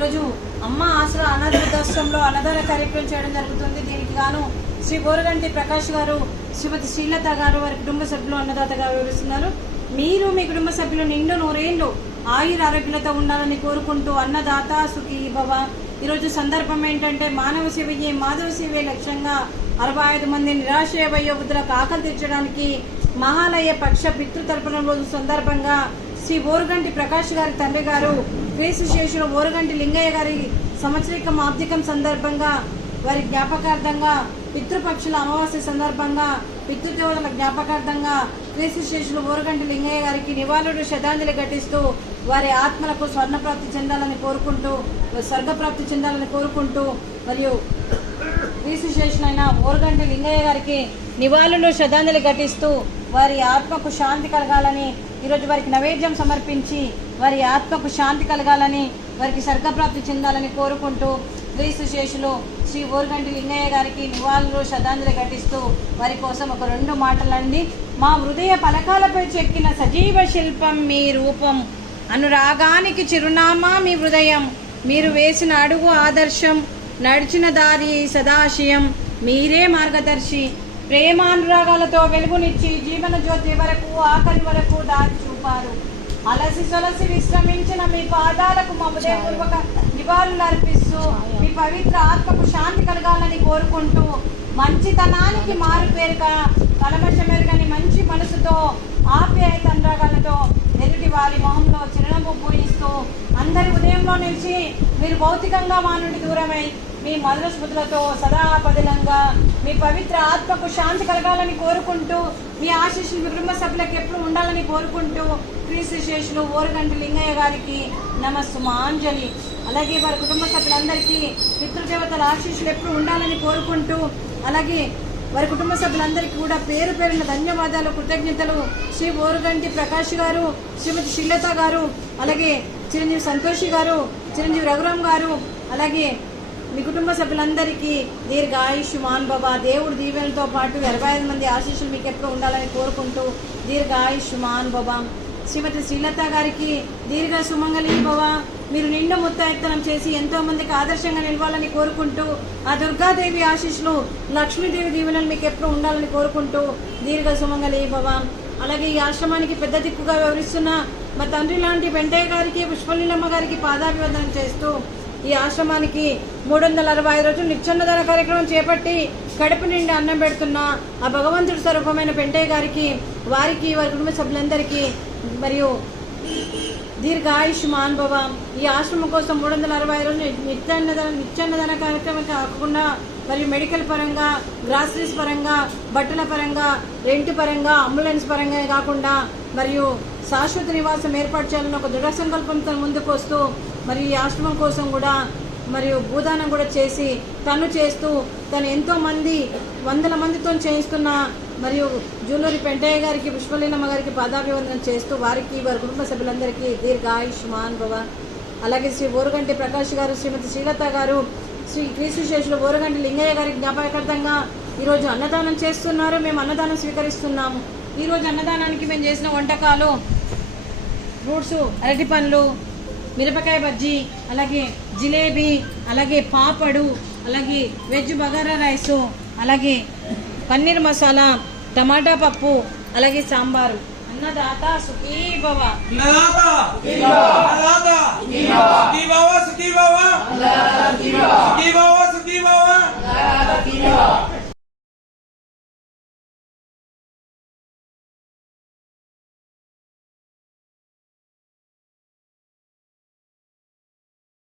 ఈరోజు అమ్మ ఆసరా అనాథ వృద్ధాశ్రమంలో అన్నదాన కార్యక్రమం చేయడం జరుగుతుంది. దీనికి గాను శ్రీ బోరగంటి ప్రకాష్ గారు, శ్రీమతి శ్రీలత గారు వారి కుటుంబ సభ్యులు అన్నదాతగా వివరిస్తున్నారు. మీరు మీ కుటుంబ సభ్యులు నిండు నూరేళ్లు ఆయుర ఆరోగ్యాలతో ఉండాలని కోరుకుంటూ అన్నదాత సుఖీ భవ. ఈరోజు సందర్భం ఏంటంటే మానవ సేవయే మాధవ సేవే లక్ష్యంగా 65 మంది నిరాశ్రయ వయోవృద్ధులకు ఆకలి తీర్చడానికి మహాలయ పక్ష పితృతర్పణ రోజు సందర్భంగా శ్రీ బోరగంటి ప్రకాష్ గారి తండ్రి గారు క్రీస్తు శేషులు బోరగంటి లింగయ్య గారి సంవత్సరిక ఆబ్దికం సందర్భంగా వారి జ్ఞాపకార్థంగా పితృపక్షుల అమావాస్య సందర్భంగా పితృదేవతల జ్ఞాపకార్థంగా క్రీస్తు శేషులు బోరగంటి లింగయ్య గారికి నివాళులు శ్రద్ధాంజలి ఘటిస్తూ వారి ఆత్మలకు స్వర్ణప్రాప్తి చెందాలని కోరుకుంటూ స్వర్గప్రాప్తి చెందాలని కోరుకుంటూ మరియు క్రీస్తు శేషులైన బోరగంటి లింగయ్య గారికి నివాళులు శ్రద్ధాంజలి ఘటిస్తూ వారి ఆత్మకు శాంతి కలగాలని ఈరోజు వారికి నైవేద్యం సమర్పించి వారి ఆత్మకు శాంతి కలగాలని వారికి స్వర్గప్రాప్తి చెందాలని కోరుకుంటూ క్రీస్తు శేషులు శ్రీ బోరగంటి లింగయ్య గారికి నివాళులు శ్రద్ధాంజలి ఘటిస్తూ వారి కోసం ఒక 2 మాటలండి. మా హృదయ పలకాలపై చెక్కిన సజీవ శిల్పం మీ రూపం, అనురాగానికి చిరునామా మీ హృదయం, మీరు వేసిన అడుగు ఆదర్శం, నడిచిన దారి సదాశయం, మీరే మార్గదర్శి, ప్రేమానురాగాలతో వెలుగునిచ్చి జీవన జ్యోతి వరకు ఆఖరి వరకు దారి చూపారు. అలసి సొలసి విశ్రమించిన మీ పాదాలకు మా హృదయపూర్వక నివాళులు అర్పిస్తూ మీ పవిత్ర ఆత్మకు శాంతి కలగాలని కోరుకుంటూ మంచితనానికి మారు పేరుగా కలమషమెరుగని మంచి మనసుతో ఆప్యాయత అనురాగాలతో ఎదుటి వారి మొహంలో చిరునవ్వు పూయిస్తూ అందరి ఉదయంలో నిలిచి మీరు భౌతికంగా మా నుండి దూరమై మీ మధుర స్మృతులతో సదా పదిలంగా మీ పవిత్ర ఆత్మకు శాంతి కలగాలని కోరుకుంటూ మీ ఆశీస్సులు మీ కుటుంబ సభ్యులకు ఎప్పుడు ఉండాలని కోరుకుంటూ క్రీస్తు శేషులు బోరగంటి లింగయ్య గారికి నమస్సుమాంజలి. అలాగే వారి కుటుంబ సభ్యులందరికీ పితృదేవతల ఆశీస్సులు ఎప్పుడు ఉండాలని కోరుకుంటూ అలాగే వారి కుటుంబ సభ్యులందరికీ కూడా పేరు పేరున ధన్యవాదాలు, కృతజ్ఞతలు. శ్రీ బోరగంటి ప్రకాష్ గారు, శ్రీమతి శ్రీలత గారు, అలాగే చిరంజీవి సంతోషి గారు, చిరంజీవి రఘురామ్ గారు, అలాగే మీ కుటుంబ సభ్యులందరికీ దీర్ఘాయుష్మాన్ భవ. దేవుడు దీవెనలతో పాటు 25 మంది ఆశీస్సులు మీకు ఎప్పుడు ఉండాలని కోరుకుంటూ దీర్ఘాయుష్మాన్ భవ. శ్రీమతి శ్రీలత గారికి దీర్ఘ సుమంగళి భవ. మీరు నిండు ముత్తైత్తనం చేసి ఎంతో మందికి ఆదర్శంగా నిలవాలని కోరుకుంటూ ఆ దుర్గాదేవి ఆశీస్సులు, లక్ష్మీదేవి దీవెనలు మీకు ఎప్పుడు ఉండాలని కోరుకుంటూ దీర్ఘ సుమంగళి భవ. అలాగే ఈ ఆశ్రమానికి పెద్ద దిక్కుగా వ్యవహరిస్తున్న మా తండ్రి లాంటి వెంటయ్య గారికి, పుష్పలీలమ్మ గారికి పాదాభివందనం చేస్తూ ఈ ఆశ్రమానికి 365 రోజులు నిత్యాన్నదాన కార్యక్రమం చేపట్టి కడుపు నిండి అన్నం పెడుతున్న ఆ భగవంతుడి స్వరూపమైన పెంటయ్య గారికి, వారికి, వారి కుటుంబ సభ్యులందరికీ మరియు దీర్ఘాయుష్మాన్ భవ. ఈ ఆశ్రమం కోసం 365 రోజులు నిత్యాన్నదాన కార్యక్రమం కాకుండా మరియు మెడికల్ పరంగా, గ్రాసరీస్ పరంగా, బట్టల పరంగా, రెంట్ పరంగా, అంబులెన్స్ పరంగా కాకుండా మరియు శాశ్వత నివాసం ఏర్పాటు చేయాలని ఒక దృఢ సంకల్పంతో ముందుకు వస్తూ మరియు ఈ ఆశ్రమం కోసం కూడా మరియు భూదానం కూడా చేసి తను ఎంతో మంది 100 మందితో చేయిస్తున్న మరియు జూలూరి పెంటయ్య గారికి, పుష్పలీలమ్మ గారికి పాదాభివందనం చేస్తూ వారికి, వారి కుటుంబ సభ్యులందరికీ దీర్ఘాయుష్మాన్ భవ. అలాగే శ్రీ బోరగంటి ప్రకాష్ గారు, శ్రీమతి శ్రీలత గారు, శ్రీ క్రీస్తు శేషులు బోరగంటి లింగయ్య గారి జ్ఞాపకార్థంగా ఈరోజు అన్నదానం చేస్తున్నారు. మేము అన్నదానం స్వీకరిస్తున్నాము. ఈరోజు అన్నదానానికి మేము చేసిన వంటకాలు ఫ్రూట్స్, అరటి పండ్లు, మిరపకాయ బజ్జీ, అలాగే జిలేబీ, అలాగే పాపడు, అలాగే వెజ్ బగారా రైసు, అలాగే పన్నీర్ మసాలా, టమాటా పప్పు, అలాగే సాంబారు. అన్నదాత సుఖీ భవ.